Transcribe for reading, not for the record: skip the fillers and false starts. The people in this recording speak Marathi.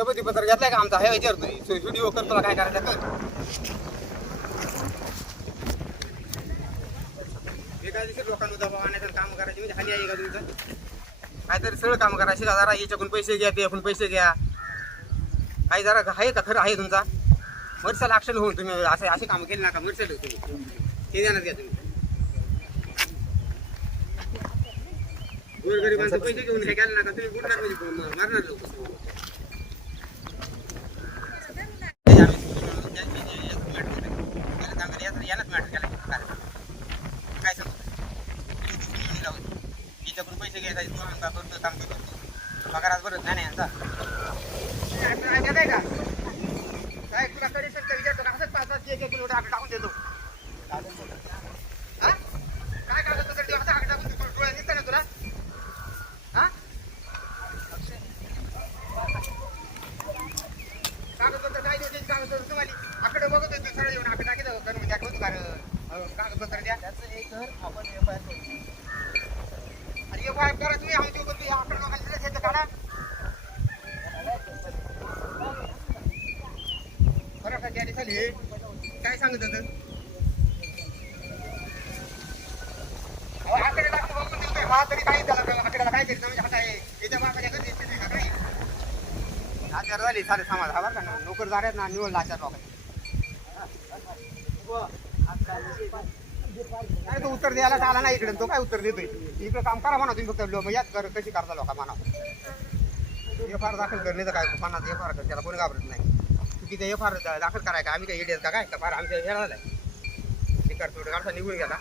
सबुती पत्र घेतलाय का आमचा हे विचारतो व्हिडिओ कर तुला काय करायचं कर बेकायदेशीर लोकांना दबाव आणायचं काम करायचे म्हणजे हानी आहे का तुमचं काहीतरी सगळं काम करायचे का जरा याच्याकडून पैसे घ्या त्याकडून पैसे घ्या काही जरा आहे का खरं आहे तुमचा मरसाल ॲक्शन होऊन तुम्ही असे कामं केले ना का मरसाल तुम्ही ते देणार घ्या तुम्ही गोरगरिबांचे पैसे घेऊन हे केलं ना का तुम्ही गुन्हा म्हणजे मारणार लोक यालाच मॅटर केला काय सांगतो याच्याकडून पैसे घ्यायचा तो आमचा करतो सांगतो करतो पगार आज बरं नाही यांचा काय का काय तुला कडे सत्ता विचारतो का असंच 5-5 किलोमीटर आकडे टाकून देतो हा काय कागदपत्र देऊ असं आकडे टाकून डोळ्या निघतं ना तुला हा कागदपत्र काय द्यायचे कागदपत्र तुम्हाला आकडे बघत होतो सरळ येऊन आकडे टाकी करून म्हणजे आठवतो कारण कागदपत्र द्या त्याचं एक घर आपण एफ आय आर करू आणि एफ आय आर करा तुम्ही आमच्या आकडे लोकांना दिलं काढा खरं त्या दिवसाली काय सांगत होतं आकडे टाकतो बघून दिसतोय हा तरी काही झालं आकड्याला काय करीत म्हणजे हात आहे त्याच्या बापाच्या घरी दिसते का काही आचार झाली सारे समाज हा बरं का नोकर झाल्यात ना निवडला आचार लोकांनी नाही तो उत्तर द्यायला आला नाही इकडे तो काय उत्तर देतोय इकडे काम करा म्हणा तुम्ही फक्त लोक याच कशी करता लोक म्हणा एफ आर दाखल करण्याचं काय मनात एफ आर त्याला कोणी घाबरत नाही चुकीचं एफ आर दाखल कराय का आम्ही काय एडियत का काय का फार आमच्या हे झालाय ते करतो काढता निघून गेला